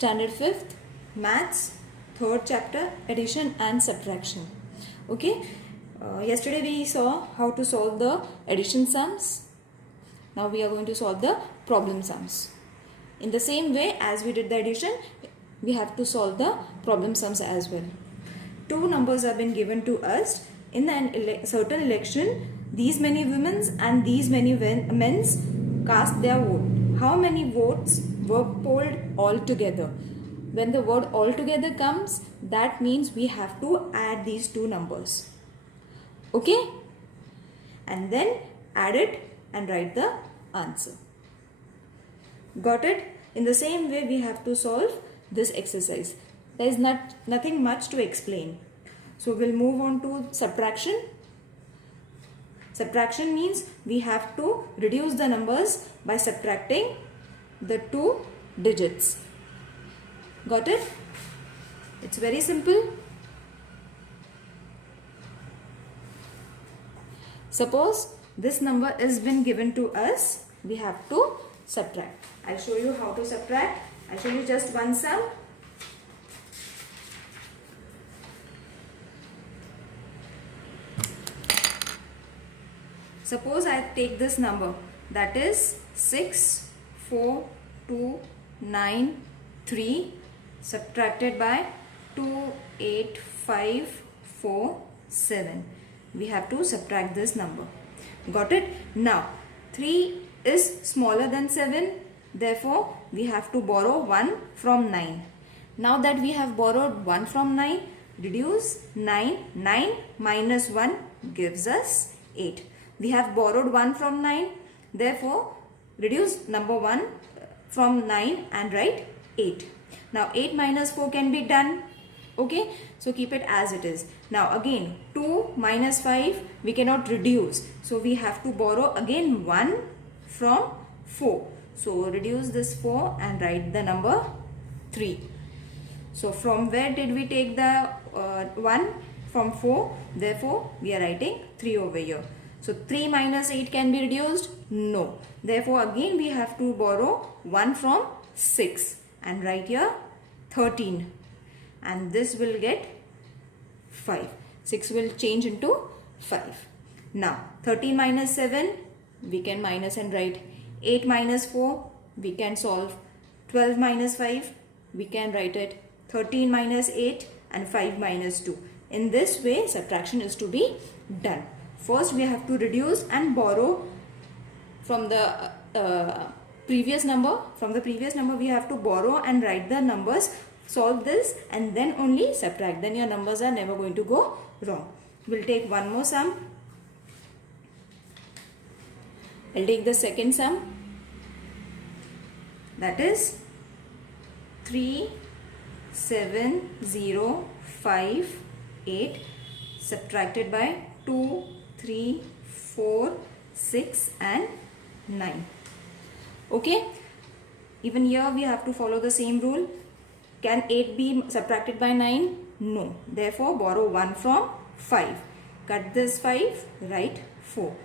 Standard 5th, Maths, 3rd chapter, Addition and Subtraction. Okay, yesterday we saw how to solve the addition sums. Now we are going to solve the problem sums. In the same way as we did the addition, we have to solve the problem sums as well. Two numbers have been given to us. In a certain election, these many women and these many men cast their vote. How many votes were polled altogether? When the word altogether comes, that means we have to add these two numbers. Okay? And then add it and write the answer. Got it? In the same way, we have to solve this exercise. There is nothing much to explain. So we'll move on to subtraction. Subtraction means we have to reduce the numbers by subtracting the two digits. Got it? It's very simple. Suppose this number has been given to us, we have to subtract. I'll show you how to subtract. I'll show you just one sum. Suppose I take this number, that is 6, 4, 2, 9, 3 subtracted by 2, 8, 5, 4, 7. We have to subtract this number. Got it? Now 3 is smaller than 7. Therefore, we have to borrow 1 from 9. Now that we have borrowed 1 from 9, reduce 9. 9 minus 1 gives us 8. We have borrowed 1 from 9. Therefore, reduce number 1 from 9 and write 8. Now 8 minus 4 can be done. Okay. So keep it as it is. Now again 2 minus 5 we cannot reduce. So we have to borrow again 1 from 4. So reduce this 4 and write the number 3. So from where did we take the 1? From 4. Therefore we are writing 3 over here. So 3 minus 8 can be reduced? No. Therefore again we have to borrow 1 from 6 and write here 13. And this will get 5. 6 will change into 5. Now 13 minus 7 we can minus and write 8 minus 4 we can solve. 12 minus 5 we can write it 13 minus 8 and 5 minus 2. In this way subtraction is to be done. First we have to reduce and borrow from the previous number. From the previous number we have to borrow and write the numbers. Solve this and then only subtract. Then your numbers are never going to go wrong. We'll take one more sum. I'll take the second sum. That is 3, 7, 0, 5, 8 subtracted by 2, 3, 4, 6 and 9. Okay. Even here we have to follow the same rule. Can 8 be subtracted by 9? No. Therefore, borrow 1 from 5. Cut this 5, write 4.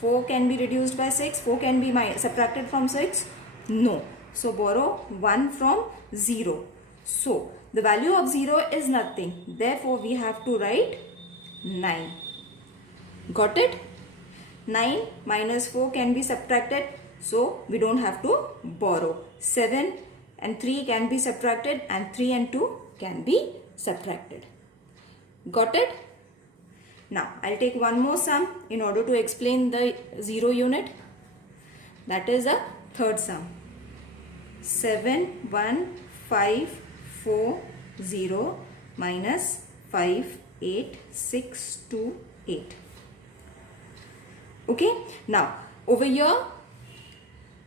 4 can be reduced by 6. 4 can be subtracted from 6? No. So, borrow 1 from 0. So, the value of 0 is nothing. Therefore, we have to write 9. Got it? 9 minus 4 can be subtracted. So, we don't have to borrow. 7 and 3 can be subtracted and 3 and 2 can be subtracted. Got it? Now, I'll take one more sum in order to explain the 0 unit. That is the third sum. 7, 1, 5, 4, 0 minus 5, 8, 6, 2, 8. Okay? Now, over here,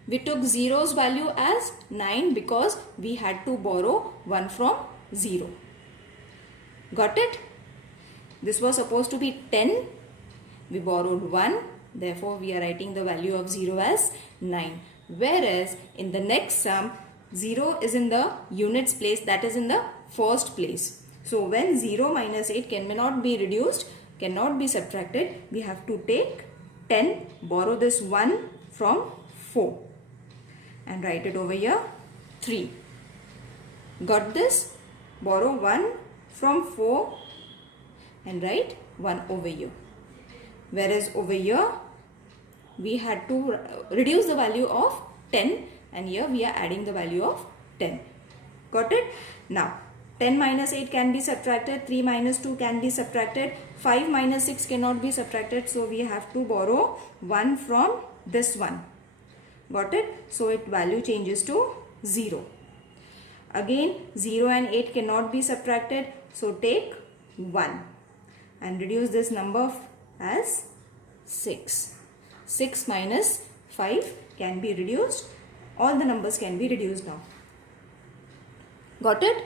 we took 0's value as 9 because we had to borrow 1 from 0. Got it? This was supposed to be 10. We borrowed 1. Therefore, we are writing the value of 0 as 9. Whereas, in the next sum, 0 is in the units place, that is in the first place. So, when 0 minus 8 cannot be reduced, cannot be subtracted, we have to take 10, borrow this 1 from 4. And write it over here 3. Got this? Borrow 1 from 4 and write 1 over here. Whereas over here we had to reduce the value of 10 and here we are adding the value of 10. Got it? Now 10 minus 8 can be subtracted, 3 minus 2 can be subtracted, 5 minus 6 cannot be subtracted, so we have to borrow 1 from this one. Got it? So its value changes to 0. Again 0 and 8 cannot be subtracted, so take 1 and reduce this number as 6. 6 minus 5 can be reduced. All the numbers can be reduced now. Got it?